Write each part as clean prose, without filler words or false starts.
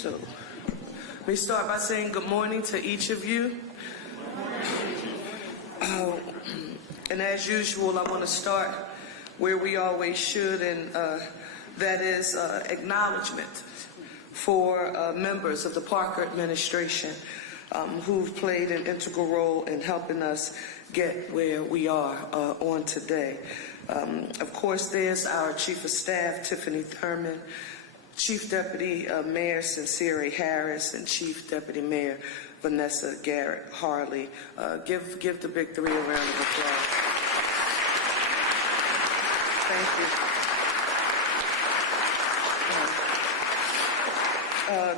So, let me start by saying good morning to each of you. And as usual, I want to start where we always should, and that is acknowledgement for members of the Parker administration who've played an integral role in helping us get where we are on today. Of course, there's our Chief of Staff, Tiffany Thurman, Chief Deputy Mayor Sincere Harris, and Chief Deputy Mayor Vanessa Garrett Harley. Give the big three a round of applause. Thank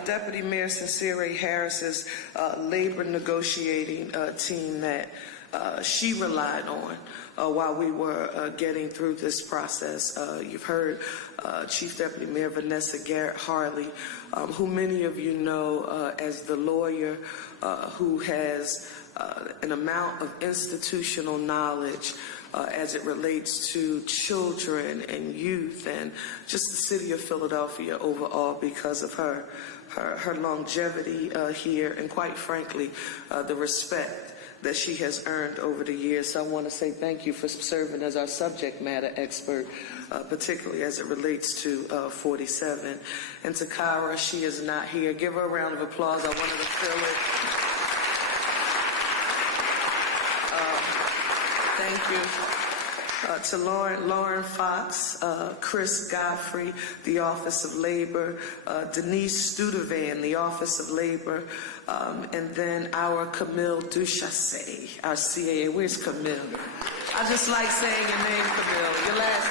you. Deputy Mayor Sincere Harris's labor negotiating team that she relied on while we were getting through this process. You've heard Chief Deputy Mayor Vanessa Garrett Harley, who many of you know as the lawyer who has an amount of institutional knowledge as it relates to children and youth and just the city of Philadelphia overall because of her longevity here and, quite frankly, the respect that she has earned over the years. So I want to say thank you for serving as our subject matter expert, particularly as it relates to 47. And to Kyra, she is not here. Give her a round of applause. I wanted to fill it. Thank you. To Lauren Fox, Chris Godfrey, the Office of Labor, Denise Studevan, the Office of Labor, and then our Camille Duchasse, our CAA. Where's Camille? I just like saying your name, Camille, your last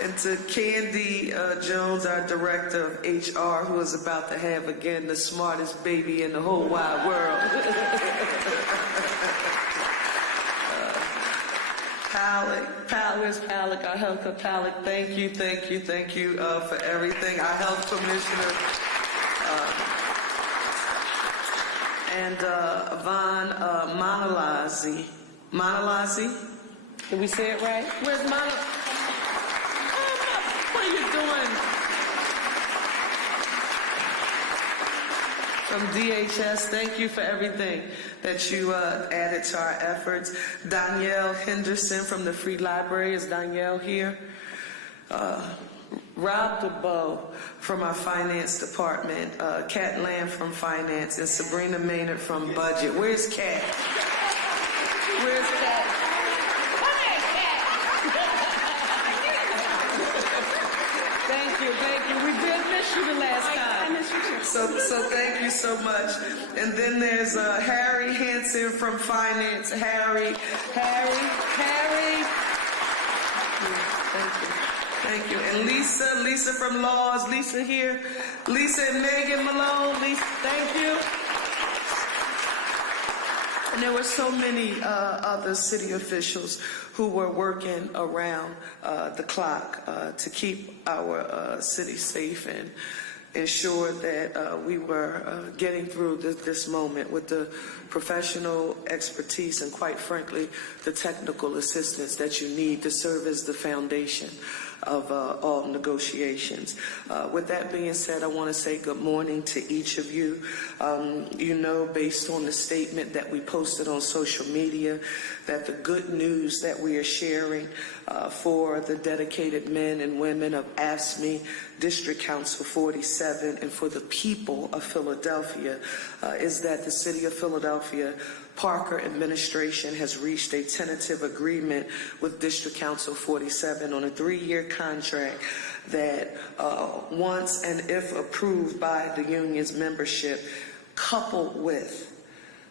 name. And to Candy Jones, our Director of HR, who is about to have, again, the smartest baby in the whole wide world. Where's Palak, our health Palak? Thank you for everything. Our health commissioner. And Yvonne Monalazi. Did we say it right? Where's Monalazi? What are you doing? From DHS, thank you for everything that you added to our efforts. Danielle Henderson from the Free Library. Is Danielle here? Rob DeBow from our Finance Department. Kat Lamb from Finance, and Sabrina Maynard from Budget. Where's Kat? Where's Kat? Thank you. We did miss you the last time. I miss you too. So thank you so much. And then there's Harry Hansen from Finance. Harry. Thank you. And Lisa from Laws. Lisa here. Lisa and Megan Malone. Lisa, thank you. And there were so many other city officials who were working around the clock to keep our city safe and ensure that we were getting through this moment with the professional expertise and, quite frankly, the technical assistance that you need to serve as the foundation of all negotiations. With that being said, I want to say good morning to each of you. You know, based on the statement that we posted on social media, that the good news that we are sharing for the dedicated men and women of AFSCME District Council 47 and for the people of Philadelphia is that the City of Philadelphia Parker administration has reached a tentative agreement with District Council 47 on a 3-year contract that once and if approved by the union's membership, coupled with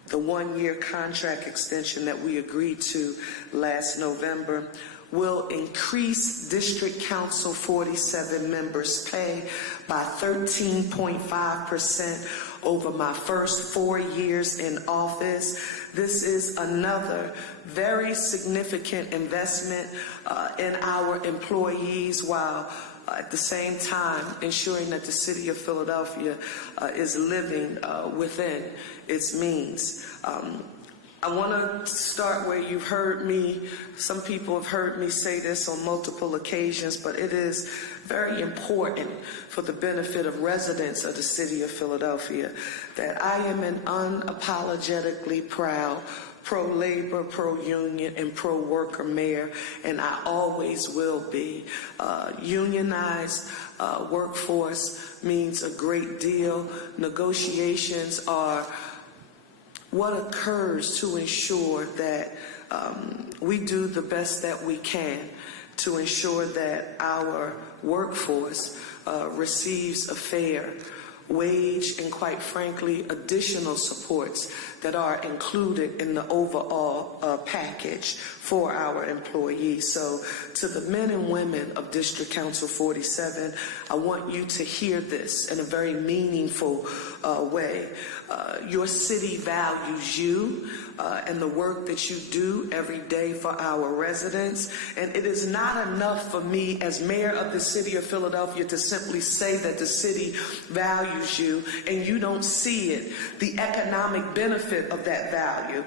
the 1-year contract extension that we agreed to last November, will increase District Council 47 members' pay by 13.5% over my first 4 years in office. This is another very significant investment in our employees, while at the same time ensuring that the city of Philadelphia is living within its means. I want to start where you've heard me. Some people have heard me say this on multiple occasions, but it is very important for the benefit of residents of the city of Philadelphia that I am an unapologetically proud pro-labor, pro-union, and pro-worker mayor, and I always will be. Unionized workforce means a great deal. Negotiations are what occurs to ensure that we do the best that we can to ensure that our workforce receives a fair wage and, quite frankly, additional supports that are included in the overall package for our employees. So to the men and women of District Council 47, I want you to hear this in a very meaningful way. Your city values you and the work that you do every day for our residents. And it is not enough for me as mayor of the city of Philadelphia to simply say that the city values you and you don't see it, the economic benefit of that value.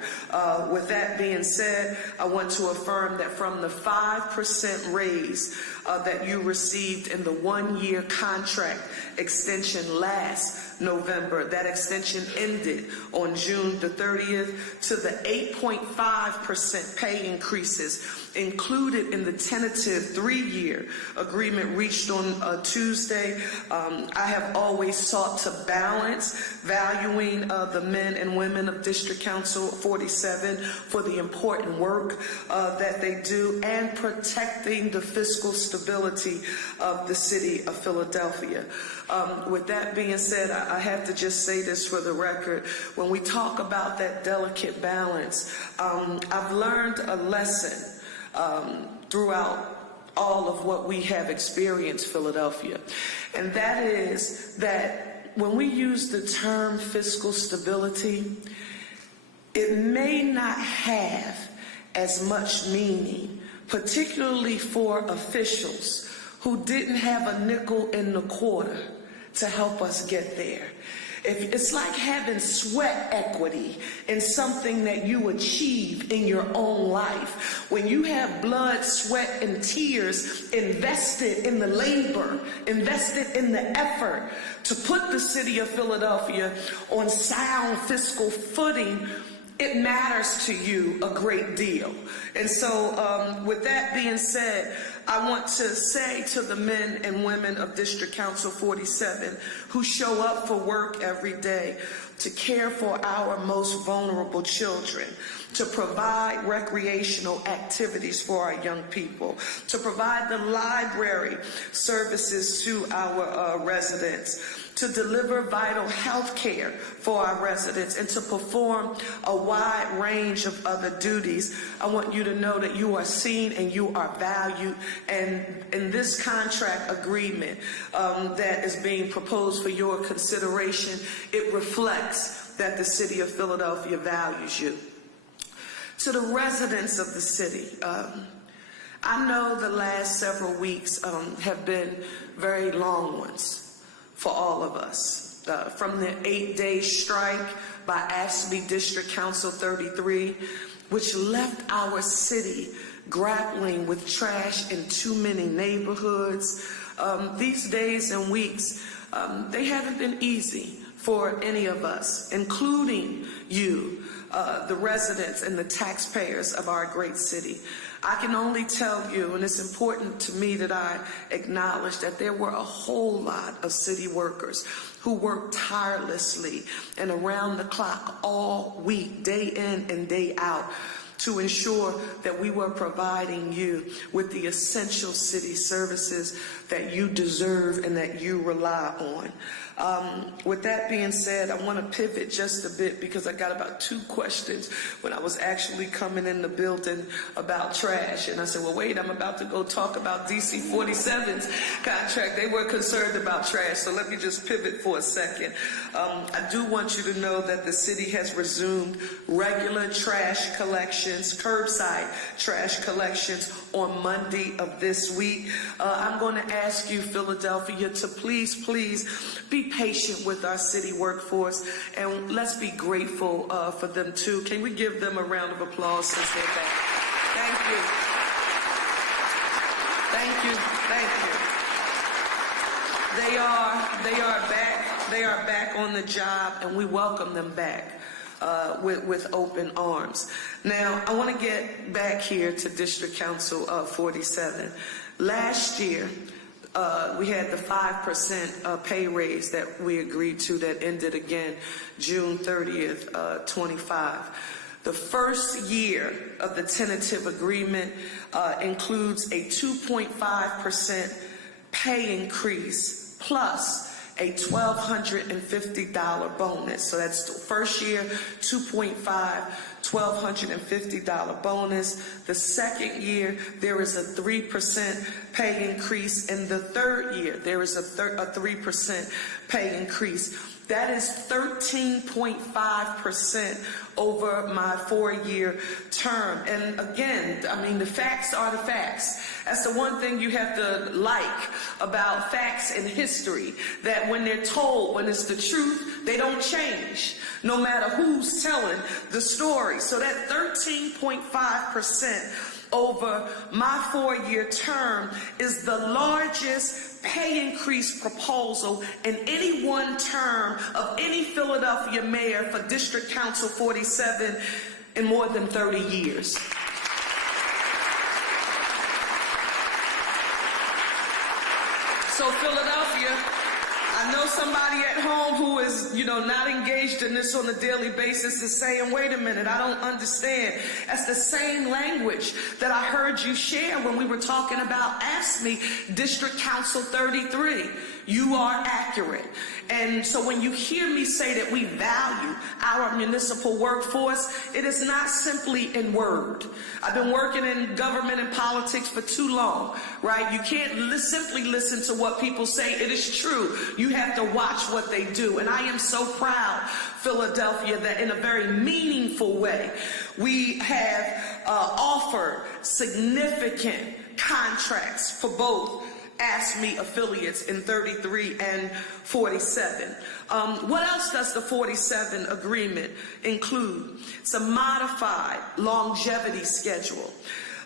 With that being said, I want to affirm that from the 5% raise that you received in the one-year contract extension last November, that extension ended on June the 30th, to the 8.5% pay increases included in the tentative 3-year agreement reached on Tuesday. I have always sought to balance valuing the men and women of District Council 47 for the important work that they do and protecting the fiscal stability of the city of Philadelphia. With that being said, I have to just say this for the record. When we talk about that delicate balance, I've learned a lesson throughout all of what we have experienced, Philadelphia, and that is that when we use the term fiscal stability, it may not have as much meaning, particularly for officials who didn't have a nickel in the quarter to help us get there. It's like having sweat equity in something that you achieve in your own life. When you have blood, sweat, and tears invested in the labor, invested in the effort to put the city of Philadelphia on sound fiscal footing, it matters to you a great deal. And so with that being said, I want to say to the men and women of District Council 47 who show up for work every day to care for our most vulnerable children, to provide recreational activities for our young people, to provide the library services to our residents, to deliver vital health care for our residents, and to perform a wide range of other duties. I want you to know that you are seen and you are valued. And in this contract agreement that is being proposed for your consideration, it reflects that the city of Philadelphia values you. To the residents of the city, I know the last several weeks have been very long ones for all of us. From the 8-day strike by AFSCME District Council 33, which left our city grappling with trash in too many neighborhoods. These days and weeks, they haven't been easy for any of us, including you, the residents and the taxpayers of our great city. I can only tell you, and it's important to me that I acknowledge that there were a whole lot of city workers who worked tirelessly and around the clock all week, day in and day out, to ensure that we were providing you with the essential city services that you deserve and that you rely on. With that being said, I want to pivot just a bit because I got about 2 questions when I was actually coming in the building about trash. And I said, well, wait, I'm about to go talk about DC 47's contract. They were concerned about trash, so let me just pivot for a second. I do want you to know that the city has resumed regular trash collection collections, curbside trash collections on Monday of this week. I'm going to ask you, Philadelphia, to please be patient with our city workforce, and let's be grateful for them too. Can we give them a round of applause since they're back? Thank you. Thank you. Thank you. They are back. They are back on the job, and we welcome them back with open arms. Now, I want to get back here to District Council 47. Last year, we had the 5% pay raise that we agreed to that ended again June 30th, 25. The first year of the tentative agreement includes a 2.5% pay increase plus a $1,250 bonus. So that's the first year, 2.5, $1,250 bonus. The second year, there is a 3% pay increase. In the third year, there is a 3% pay increase. That is 13.5% over my 4-year term. And again, I mean, the facts are the facts. That's the one thing you have to like about facts in history, that when they're told, when it's the truth, they don't change, no matter who's telling the story. So that 13.5% over my 4-year term is the largest pay increase proposal in any one term of any Philadelphia mayor for District Council 47 in more than 30 years. So Philadelphia, I know somebody at home who is, not engaged in this on a daily basis is saying, wait a minute, I don't understand. That's the same language that I heard you share when we were talking about AFSCME District Council 33. You are accurate. And so when you hear me say that we value our municipal workforce, it is not simply in word. I've been working in government and politics for too long, right? You can't simply listen to what people say. It is true. You have to watch what they do. And I am so proud, Philadelphia, that in a very meaningful way, we have offered significant contracts for both AFSCME affiliates in 33 and 47. What else does the 47 agreement include? It's a modified longevity schedule.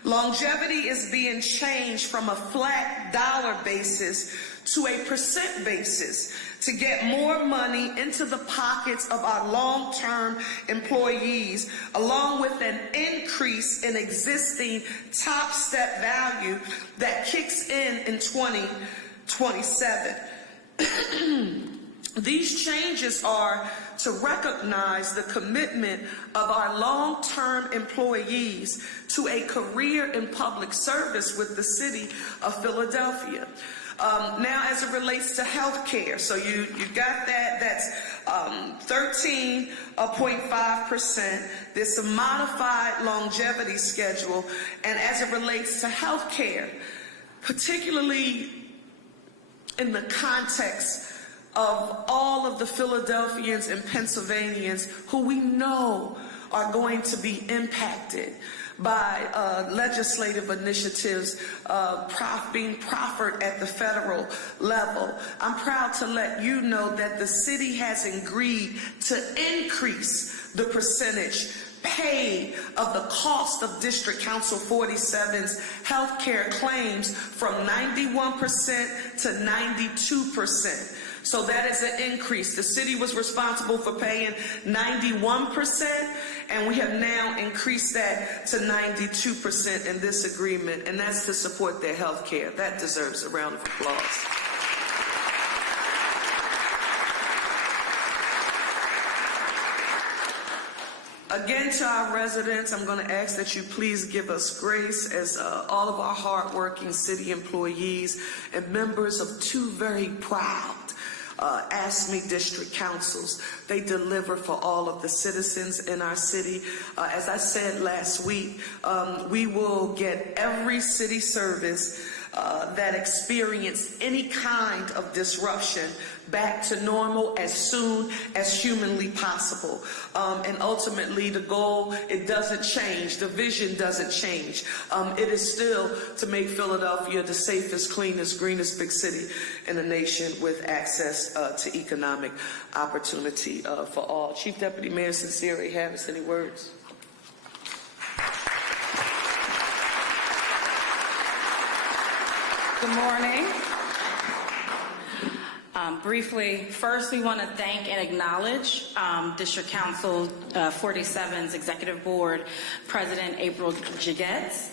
Longevity is being changed from a flat dollar basis to a percent basis to get more money into the pockets of our long-term employees, along with an increase in existing top step value that kicks in 2027. These changes are to recognize the commitment of our long-term employees to a career in public service with the city of Philadelphia. Now, as it relates to health care, so you got that, that's 13.5%. There's a modified longevity schedule, and as it relates to health care, particularly in the context of all of the Philadelphians and Pennsylvanians who we know are going to be impacted by legislative initiatives being proffered at the federal level. I'm proud to let you know that the city has agreed to increase the percentage paid of the cost of District Council 47's health care claims from 91% to 92%. So that is an increase. The city was responsible for paying 91%, and we have now increased that to 92% in this agreement, and that's to support their health care. That deserves a round of applause. Again, to our residents, I'm going to ask that you please give us grace as all of our hardworking city employees and members of two very proud AFSCME District Councils. They deliver for all of the citizens in our city. As I said last week, we will get every city service that experience any kind of disruption back to normal as soon as humanly possible. And ultimately, the goal, it doesn't change. The vision doesn't change. It is still to make Philadelphia the safest, cleanest, greenest big city in the nation with access to economic opportunity for all. Chief Deputy Mayor Sincere Harris, any words? Good morning. Briefly, first we want to thank and acknowledge District Council 47's Executive Board President April Jagetz,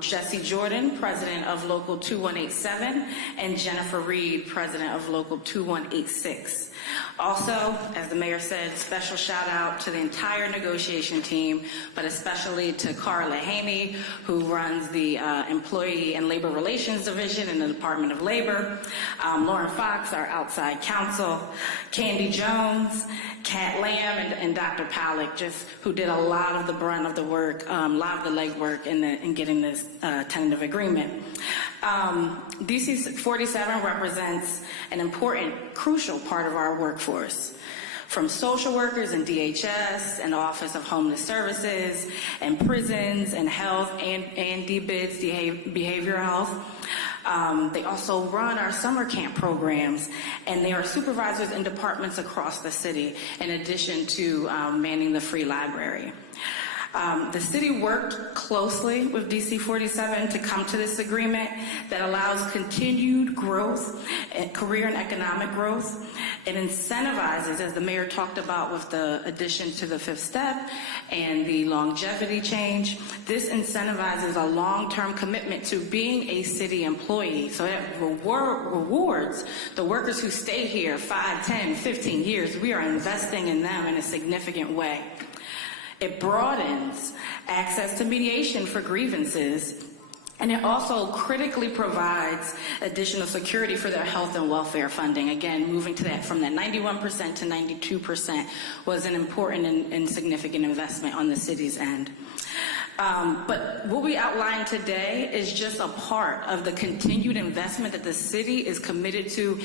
Jesse Jordan, President of Local 2187, and Jennifer Reed, President of Local 2186. Also, as the mayor said, special shout out to the entire negotiation team, but especially to Carla Haney, who runs the Employee and Labor Relations Division in the Department of Labor, Lauren Fox, our outside counsel, Candy Jones, Kat Lamb, and Dr. Pollack, who did a lot of the brunt of the work, a lot of the legwork in getting this tentative agreement. DC 47 represents an important, crucial part of our workforce, from social workers in DHS and Office of Homeless Services and prisons and health and DBIDS, behavioral health. They also run our summer camp programs, and they are supervisors in departments across the city, in addition to manning the free library. The city worked closely with DC 47 to come to this agreement that allows continued growth, career and economic growth. It incentivizes, as the mayor talked about with the addition to the fifth step and the longevity change, this incentivizes a long-term commitment to being a city employee. So it rewards the workers who stay here 5, 10, 15 years. We are investing in them in a significant way. It broadens access to mediation for grievances, and it also critically provides additional security for their health and welfare funding. Again, moving to that from that 91% to 92% was an important and significant investment on the city's end. But what we outlined today is just a part of the continued investment that the city is committed to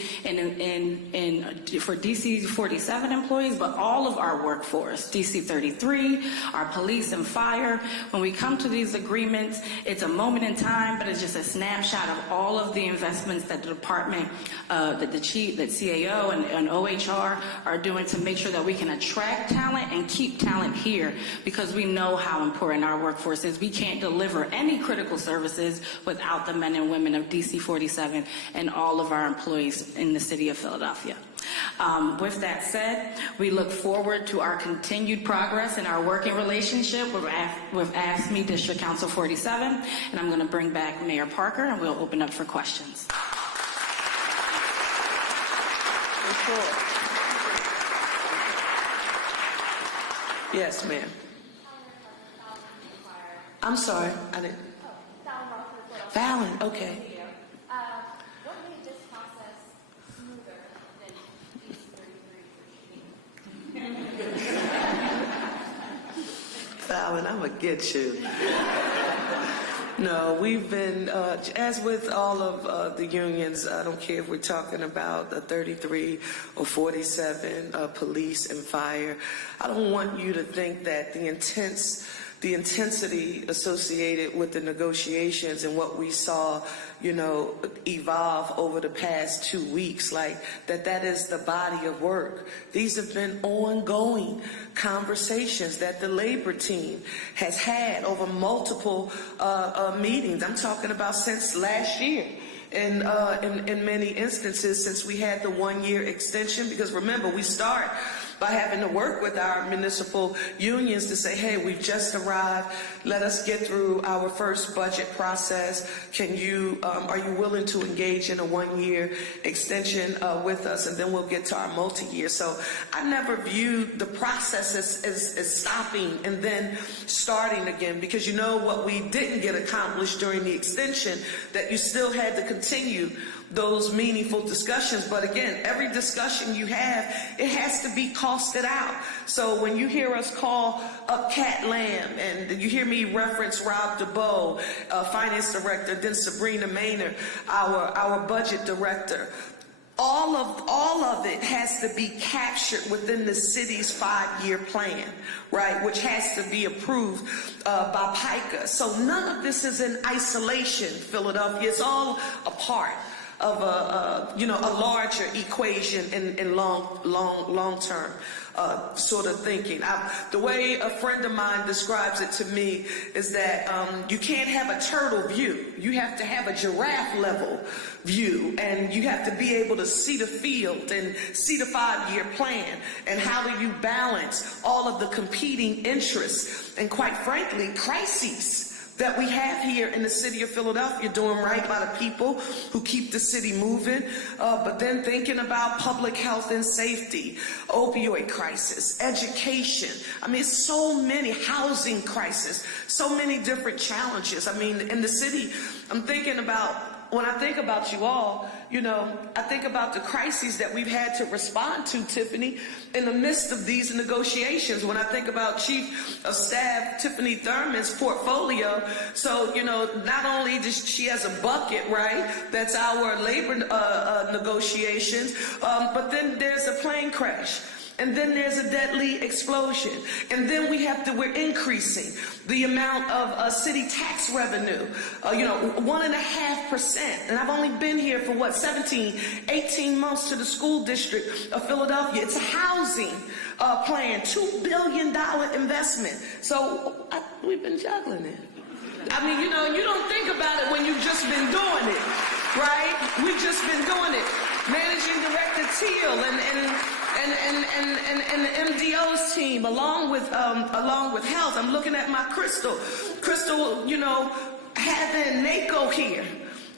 for DC 47 employees, but all of our workforce, DC 33, our police and fire. When we come to these agreements, it's a moment in time, but it's just a snapshot of all of the investments that the department, that the chief, that CAO and OHR are doing to make sure that we can attract talent and keep talent here, because we know how important our workforce is. We can't deliver any critical services without the men and women of DC 47 and all of our employees in the city of Philadelphia. With that said, we look forward to our continued progress in our working relationship with AFSCME District Council 47, and I'm going to bring back Mayor Parker, and we'll open up for questions. Yes, ma'am. I'm sorry, I didn't. Fallon, okay. What made this process smoother than DC 33? Fallon, I'm gonna get you. No, we've been, as with all of the unions, I don't care if we're talking about the 33 or 47, police and fire. I don't want you to think that the intensity associated with the negotiations and what we saw, evolve over the past 2 weeks, like that is the body of work. These have been ongoing conversations that the labor team has had over multiple meetings. I'm talking about since last year. In many instances, since we had the 1-year extension, because remember, we start by having to work with our municipal unions to say, hey, we've just arrived, let us get through our first budget process. Are you willing to engage in a 1-year extension with us, and then we'll get to our multi-year. So I never viewed the process as stopping and then starting again, because what we didn't get accomplished during the extension, that you still had to continue those meaningful discussions. But again, every discussion you have, it has to be cost it out. So when you hear us call up Cat Lamb, and you hear me reference Rob DeBoe, Finance Director, then Sabrina Maynard, our Budget Director, all of it has to be captured within the city's 5-year plan, right, which has to be approved by PICA. So none of this is in isolation, Philadelphia. It's all a part of a larger equation in long term sort of thinking. The way a friend of mine describes it to me is that you can't have a turtle view. You have to have a giraffe level view, and you have to be able to see the field and see the 5-year plan, and how do you balance all of the competing interests and, quite frankly, crises that we have here in the city of Philadelphia, doing right by the people who keep the city moving, but then thinking about public health and safety, opioid crisis, education. I mean, it's so many, housing crisis, so many different challenges. I mean, in the city, I'm thinking about, when I think about you all, I think about the crises that we've had to respond to, Tiffany, in the midst of these negotiations. When I think about Chief of Staff Tiffany Thurman's portfolio, so, not only does she has a bucket, right, that's our labor negotiations, but then there's a plane crash. And then there's a deadly explosion. And then we're increasing the amount of city tax revenue, 1.5%. And I've only been here for 18 months to the school district of Philadelphia. It's a housing plan, $2 billion investment. So we've been juggling it. I mean, you don't think about it when you've just been doing it, right? We've just been doing it. Managing Director Teal and the MDO's team, along with health. I'm looking at my Crystal, having NACO here,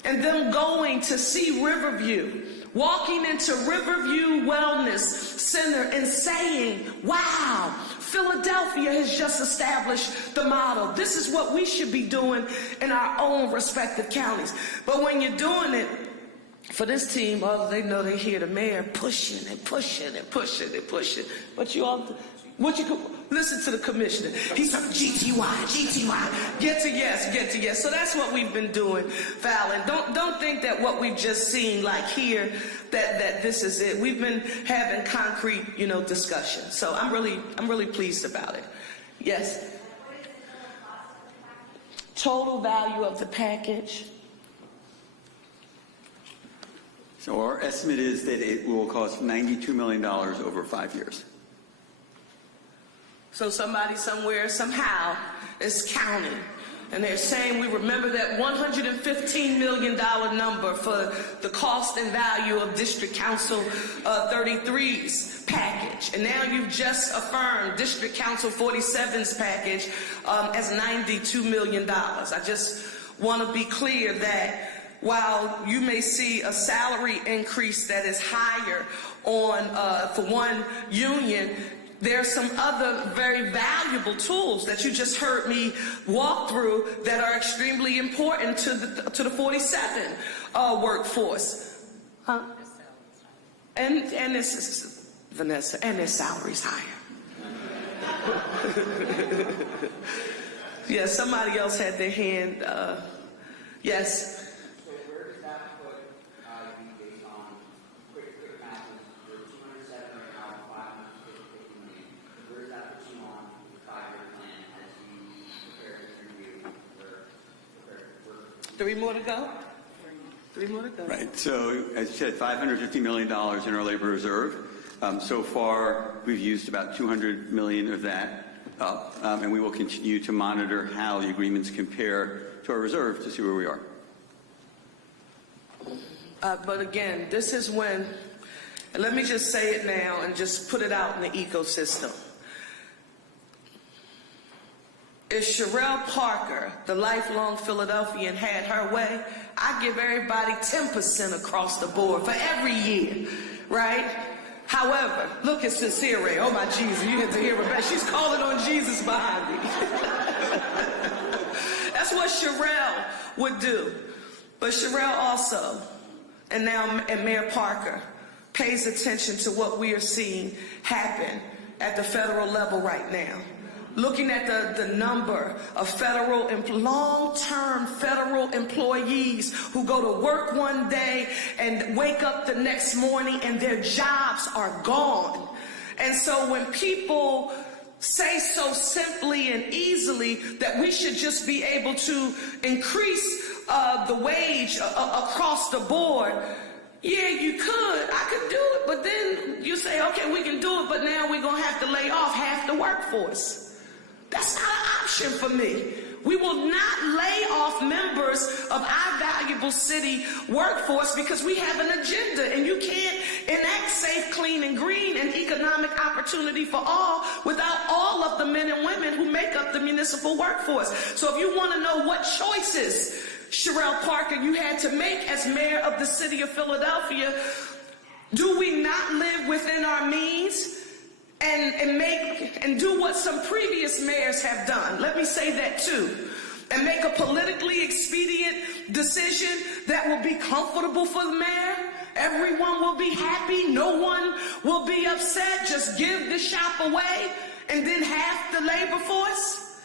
and them going to see Riverview, walking into Riverview Wellness Center and saying, wow, Philadelphia has just established the model. This is what we should be doing in our own respective counties. But when you're doing it, for this team, they know they hear the mayor pushing and pushing and pushing and pushing. But listen to the commissioner. He's like, GTY, get to yes. So that's what we've been doing, Fallon. Don't think that what we've just seen, like here, that this is it. We've been having concrete, discussion. So I'm really pleased about it. Yes. Total value of the package. So our estimate is that it will cost $92 million over 5 years. So somebody somewhere, somehow, is counting, and they're saying we remember that $115 million number for the cost and value of District Council 33's package. And now you've just affirmed District Council 47's package as $92 million. I just want to be clear that while you may see a salary increase that is higher for one union, there are some other very valuable tools that you just heard me walk through that are extremely important to the 47 workforce. Huh? And this is Vanessa, and their salary's higher. Yeah, somebody else had their hand. Yes. Three more to go. Right. So, as you said, $550 million in our labor reserve. So far, we've used about $200 million of that up, and we will continue to monitor how the agreements compare to our reserve to see where we are. But again, this is when, and let me just say it now and just put it out in the ecosystem. If Cherelle Parker, the lifelong Philadelphian, had her way, I'd give everybody 10% across the board for every year, right? However, look at Sincere. Oh my Jesus, you get to hear Rebecca. She's calling on Jesus behind me. That's what Cherelle would do. But Cherelle also, and Mayor Parker, pays attention to what we are seeing happen at the federal level right now. Looking at the number of long-term federal employees who go to work one day and wake up the next morning and their jobs are gone. And so when people say so simply and easily that we should just be able to increase the wage across the board, yeah, you could. I could do it. But then you say, okay, we can do it, but now we're going to have to lay off half the workforce. That's not an option for me. We will not lay off members of our valuable city workforce because we have an agenda, and you can't enact safe, clean, and green and economic opportunity for all without all of the men and women who make up the municipal workforce. So if you want to know what choices, Cherelle Parker, you had to make as mayor of the city of Philadelphia, do we not live within our means and do what some previous mayors have done? Let me say that too. And make a politically expedient decision that will be comfortable for the mayor. Everyone will be happy. No one will be upset. Just give the shop away and then half the labor force.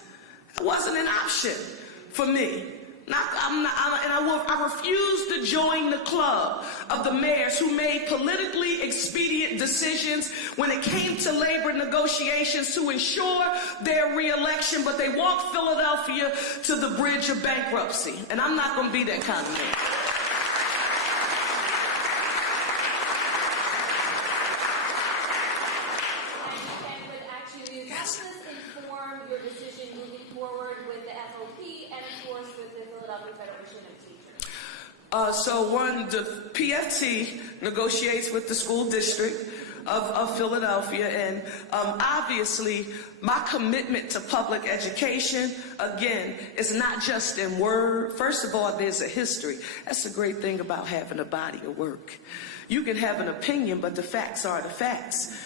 It wasn't an option for me. I refuse to join the club of the mayors who made politically expedient decisions when it came to labor negotiations to ensure their re-election, but they walked Philadelphia to the bridge of bankruptcy. And I'm not going to be that kind of mayor. And with actually, does this inform your decision moving forward with the FOP and, of course, with the Philadelphia Federation of Teachers? The PFT negotiates with the school district of Philadelphia, and obviously my commitment to public education, again, is not just in word. First of all, there's a history. That's the great thing about having a body of work. You can have an opinion, but the facts are the facts.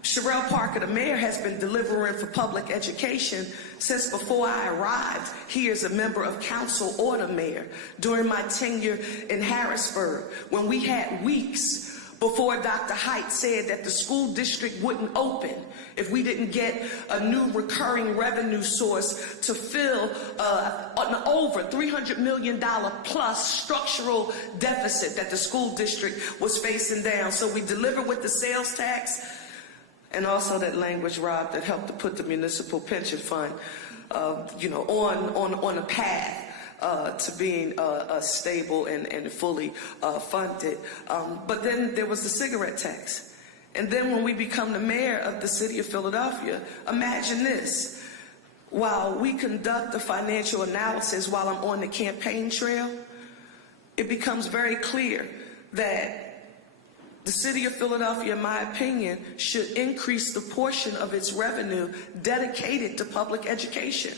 Cherelle Parker, the mayor, has been delivering for public education since before I arrived here as a member of council or the mayor during my tenure in Harrisburg, when we had weeks before Dr. Height said that the school district wouldn't open if we didn't get a new recurring revenue source to fill an over $300 million plus structural deficit that the school district was facing down. So we delivered with the sales tax, and also that language, Rob, that helped to put the municipal pension fund, on a path to being stable and fully funded. But then there was the cigarette tax. And then when we become the mayor of the city of Philadelphia, imagine this. While we conduct the financial analysis while I'm on the campaign trail, it becomes very clear that the city of Philadelphia, in my opinion, should increase the portion of its revenue dedicated to public education.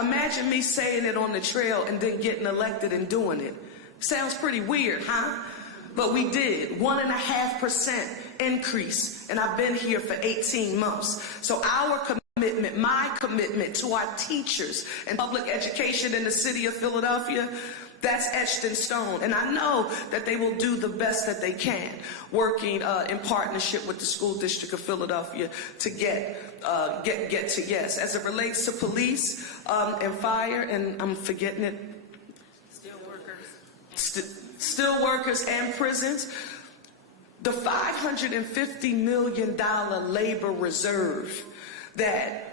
Imagine me saying it on the trail and then getting elected and doing it. Sounds pretty weird, huh? But we did. 1.5% increase, and I've been here for 18 months. So our commitment, my commitment to our teachers and public education in the city of Philadelphia, that's etched in stone, and I know that they will do the best that they can, working in partnership with the school district of Philadelphia to get to yes. As it relates to police and fire, and I'm forgetting it, still workers and prisons, the $550 million labor reserve that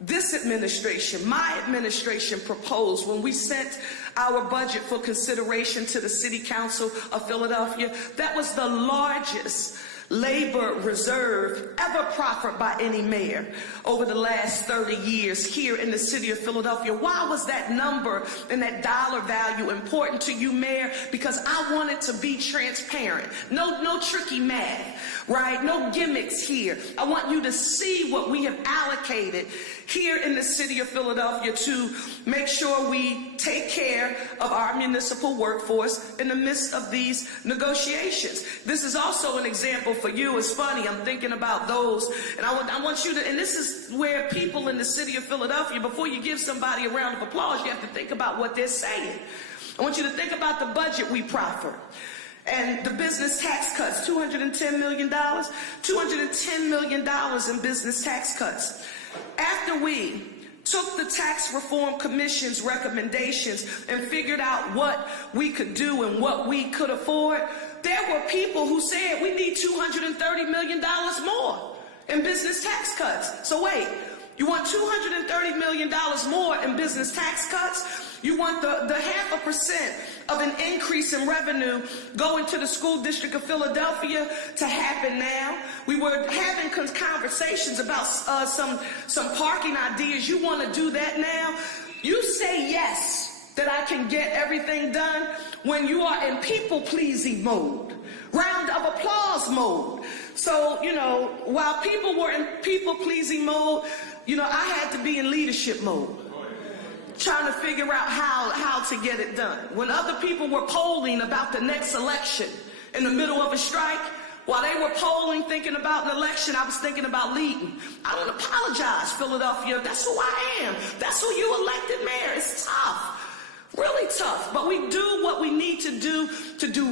this administration, my administration, proposed when we sent our budget for consideration to the City Council of Philadelphia, that was the largest labor reserve ever proffered by any mayor over the last 30 years here in the city of Philadelphia. Why was that number and that dollar value important to you, Mayor? Because I wanted to be transparent. No tricky math, right? No gimmicks here. I want you to see what we have allocated here in the city of Philadelphia to make sure we take care of our municipal workforce in the midst of these negotiations. This is also an example for you. It's funny, I'm thinking about those, and I want you to, and this is where people in the city of Philadelphia, before you give somebody a round of applause, you have to think about what they're saying. I want you to think about the budget we proffer. And the business tax cuts, $210 million, $210 million in business tax cuts. After we took the Tax Reform Commission's recommendations and figured out what we could do and what we could afford, there were people who said we need $230 million more in business tax cuts. So wait, you want $230 million more in business tax cuts? You want the 0.5% of an increase in revenue going to the school district of Philadelphia to happen now? We were having conversations about some parking ideas. You want to do that now? You say yes, that I can get everything done when you are in people-pleasing mode, round of applause mode. So, you know, while people were in people-pleasing mode, you know, I had to be in leadership mode, trying to figure out how to get it done. When other people were polling about the next election in the middle of a strike, while they were polling, thinking about an election, I was thinking about leading. I don't apologize, Philadelphia. That's who I am. That's who you elected mayor. It's tough. Really tough, but we do what we need to do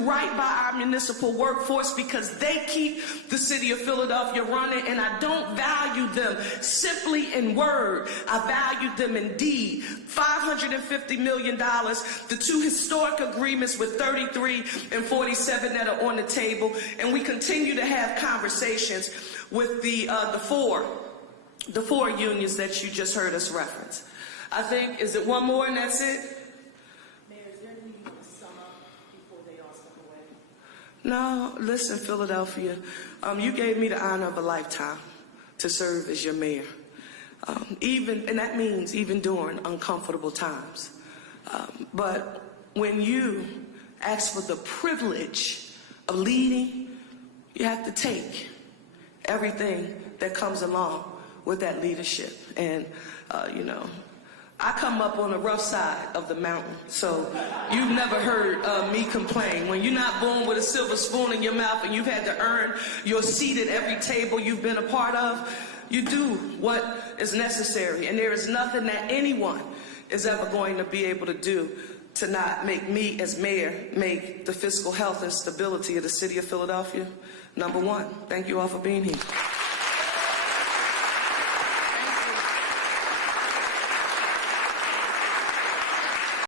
right by our municipal workforce because they keep the city of Philadelphia running, and I don't value them simply in word. I value them in deed. $550 million, the two historic agreements with 33 and 47 that are on the table, and we continue to have conversations with the four unions that you just heard us reference. I think, is it one more and that's it? No, listen, Philadelphia, you gave me the honor of a lifetime to serve as your mayor. And that means even during uncomfortable times. But when you ask for the privilege of leading, you have to take everything that comes along with that leadership. And, you know, I come up on the rough side of the mountain, so you've never heard me complain. When you're not born with a silver spoon in your mouth and you've had to earn your seat at every table you've been a part of, you do what is necessary. And there is nothing that anyone is ever going to be able to do to not make me as mayor make the fiscal health and stability of the city of Philadelphia number one. Thank you all for being here.